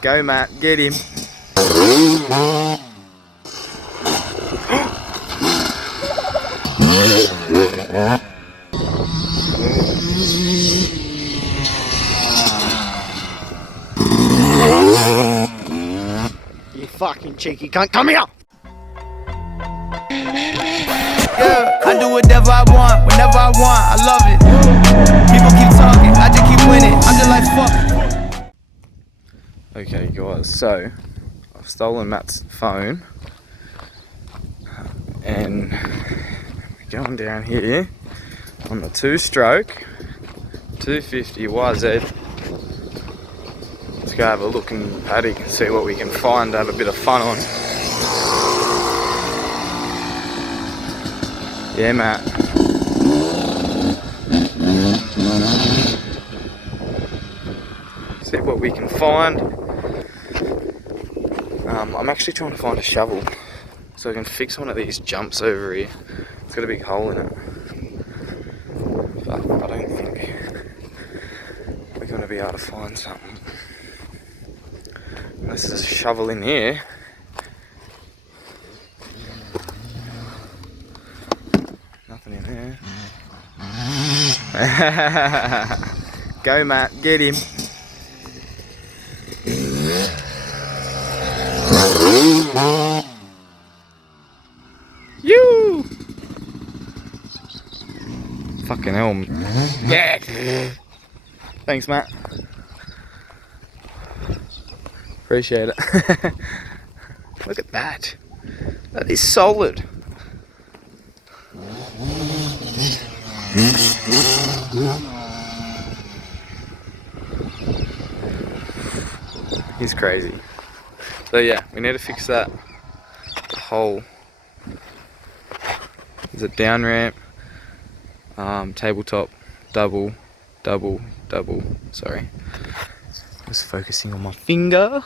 Go, Matt, get him. You fucking cheeky cunt, come here! Yeah, I do whatever I want, whenever I want, I love it. People keep talking, I just keep winning, I'm just like fuck. Okay guys, so I've stolen Matt's phone and we're going down here on the 2-stroke 250 YZ. Let's go have a look in Paddock and see what we can find to have a bit of fun on. Yeah, Matt. See what we can find. I'm actually trying to find a shovel so I can fix one of these jumps over here. It's got a big hole in it. But I don't think we're going to be able to find something. Unless there's a shovel in here. Nothing in there. Go, Matt, get him. You. Fucking hell. Yeah. Thanks, Matt. Appreciate it. Look at that. That is solid. He's crazy. So yeah, we need to fix that hole. There's a down ramp, tabletop, double. Sorry, just focusing on my finger.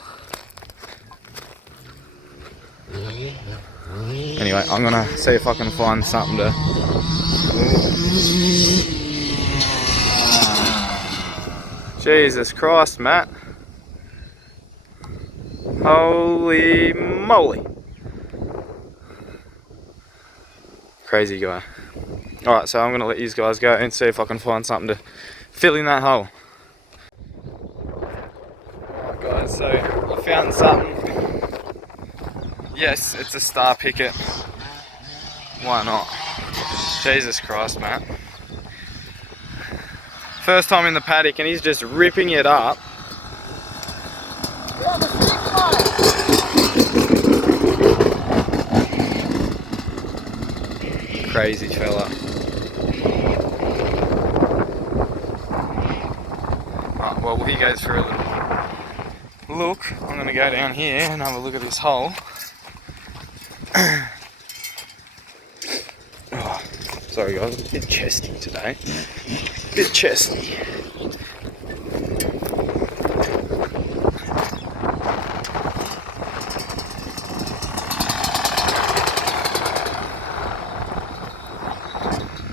Anyway, I'm gonna see if I can find something to. Jesus Christ, Matt. Holy moly. Crazy guy. Alright, so I'm going to let you guys go and see if I can find something to fill in that hole. Alright guys, so I found something. Yes, it's a star picket. Why not? Jesus Christ, Matt. First time in the paddock and he's just ripping it up. Crazy fella. Right, well, he goes for a little look. I'm going to go down here and have a look at this hole. Oh, sorry guys, I'm a bit chesty today. Bit chesty.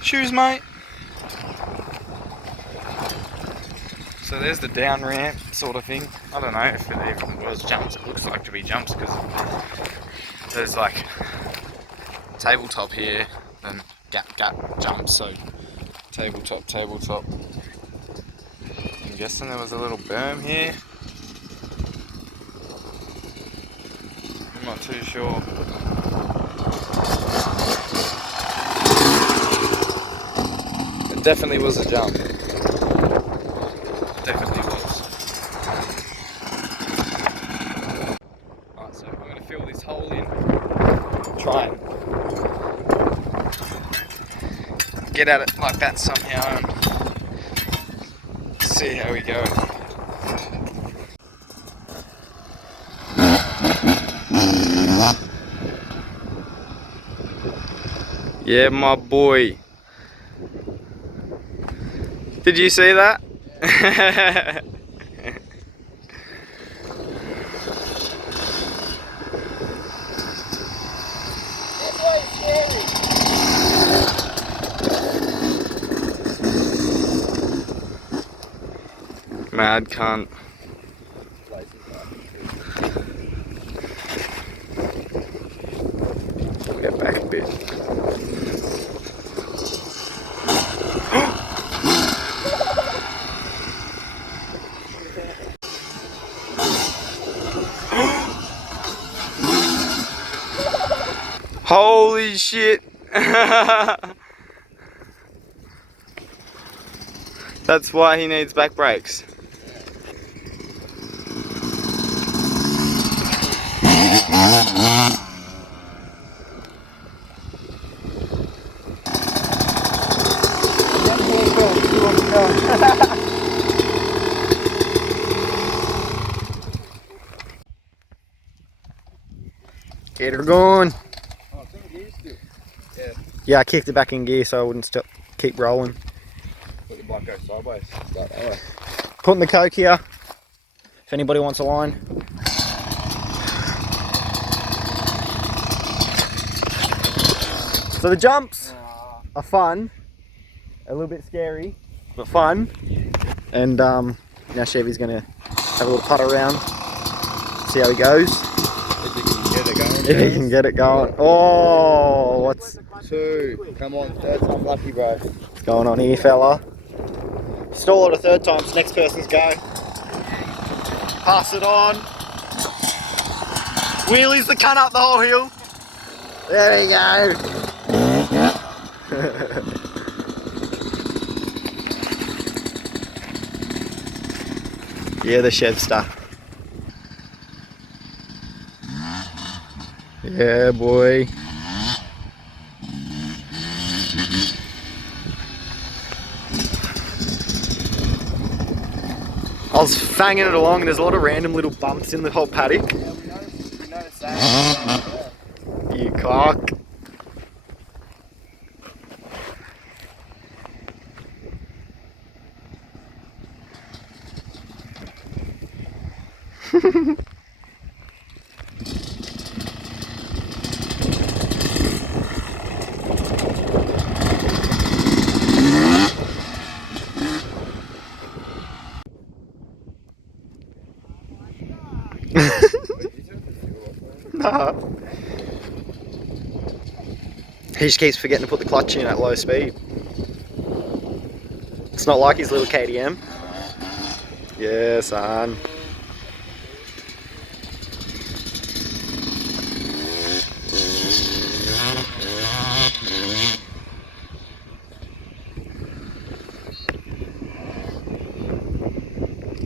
Shoes, mate. So there's the down ramp sort of thing. I don't know if it even was jumps. It looks like to be jumps because there's like tabletop here and gap jumps. So tabletop. I'm guessing there was a little berm here. I'm not too sure. Definitely was a jump. Definitely was. Alright, so I'm going to fill this hole in. Try and get at it like that somehow and see how we go. Yeah, my boy. Did you see that? Mad cunt. bit. Holy shit! That's why he needs back brakes. Get her going. Yeah, I kicked it back in gear so I wouldn't stop, keep rolling. Let the bike go sideways. Start that way. Putting the coke here, if anybody wants a line. So the jumps are fun, a little bit scary, but fun. And now Chevy's gonna have a little putt around, see how he goes. If he can get it going. Oh, what's 2. Come on, third time lucky, bro. going on here, fella? Stall it a third time, it's next person's go. Pass it on. Wheelies the cunt up the whole hill. There we go. Yeah, the Chev stuff. Yeah, boy. I was fanging it along and there's a lot of random little bumps in the whole paddock. Yeah, we noticed that. You cock. Nah. He just keeps forgetting to put the clutch in at low speed. It's not like his little KTM. Yeah, son.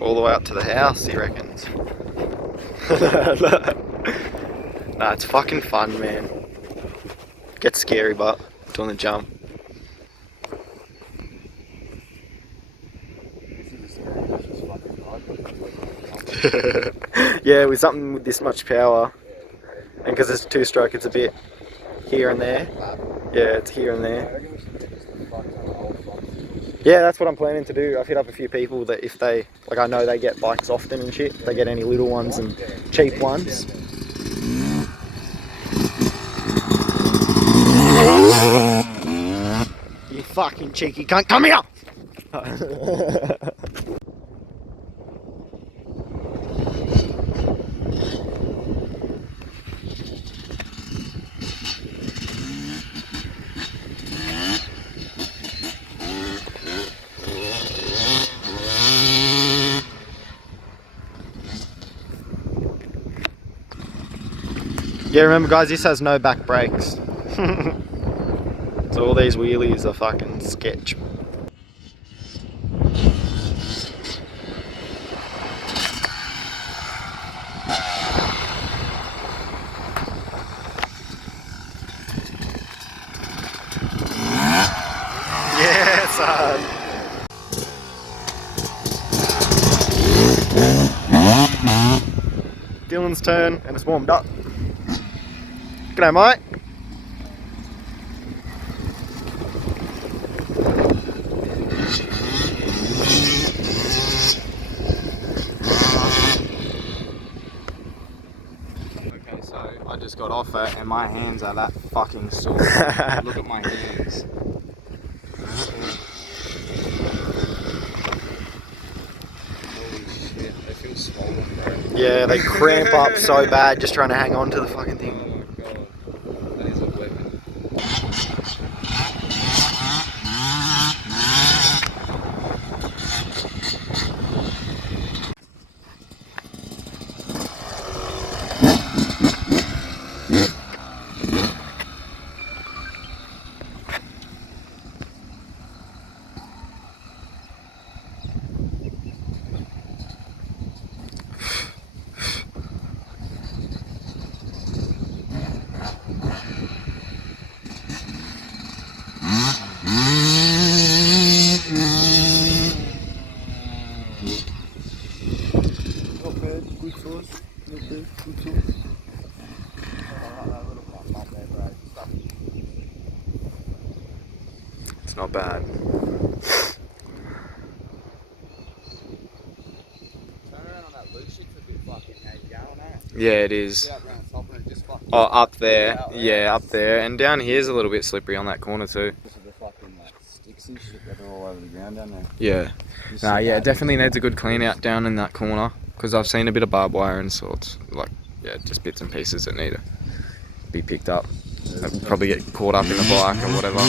All the way up to the house, he reckons. Nah, it's fucking fun, man. Gets scary, but doing the jump. Yeah, with something with this much power, and because it's a two-stroke, it's a bit here and there. Yeah, it's here and there. Yeah, that's what I'm planning to do. I've hit up a few people that if they, like, I know they get bikes often and shit, if they get any little ones and cheap ones. You fucking cheeky cunt, come here! Yeah, remember guys, this has no back brakes. So all these wheelies are fucking sketch. Yeah, son. Dylan's turn and it's warmed up. G'day, mate. Okay, so I just got off it and my hands are that fucking sore. Look at my hands. Holy shit, they feel swollen, bro. Yeah, they cramp up so bad just trying to hang on to the fucking thing. Oh my god, that is a weapon. not bad. Yeah, it is. Oh, up there. Yeah, up there. And down here's a little bit slippery on that corner too. Sticks and shit that are all over the ground down there. Yeah. Nah, yeah, it definitely needs a good clean out down in that corner. Because I've seen a bit of barbed wire and sorts. Like, yeah, just bits and pieces that need to be picked up. I'd probably get caught up in the bike or whatever.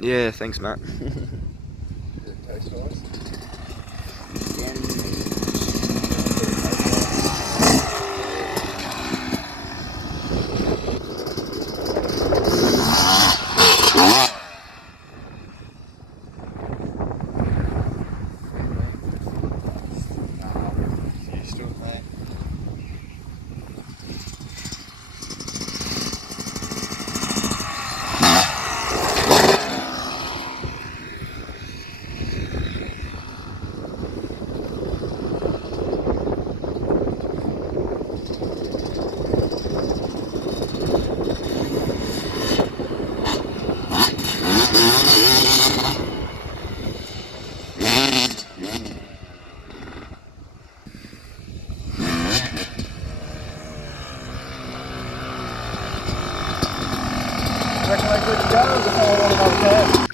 Yeah, thanks, Matt. Reckon we're good to go? Or just hold on another pair?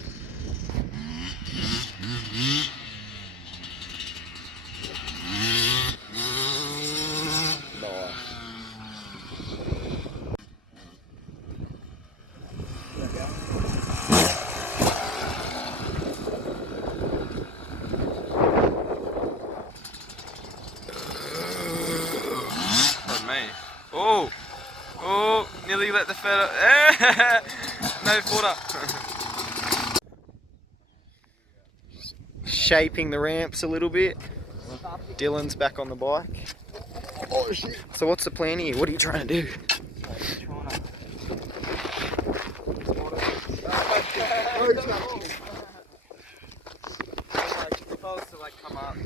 Oh, oh, nearly let the fella. No footer. Shaping the ramps a little bit. Dylan's back on the bike. Oh shit. So what's the plan here? What are you trying to do? If I was to like come up,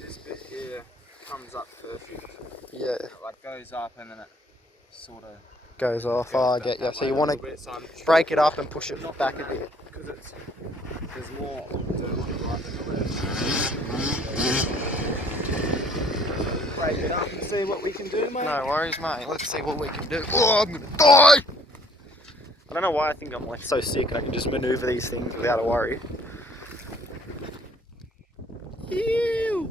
this bit here comes up perfect. Yeah. It like goes up and then it sort of Goes off. Oh, I get you. So you want to break it up and push it back a bit. Because there's more dirt on the right than the left. Break it up and see what we can do, mate. No worries, mate. Let's see what we can do. Oh, I'm gonna die! I don't know why I think I'm like so sick and I can just maneuver these things without a worry. Ew.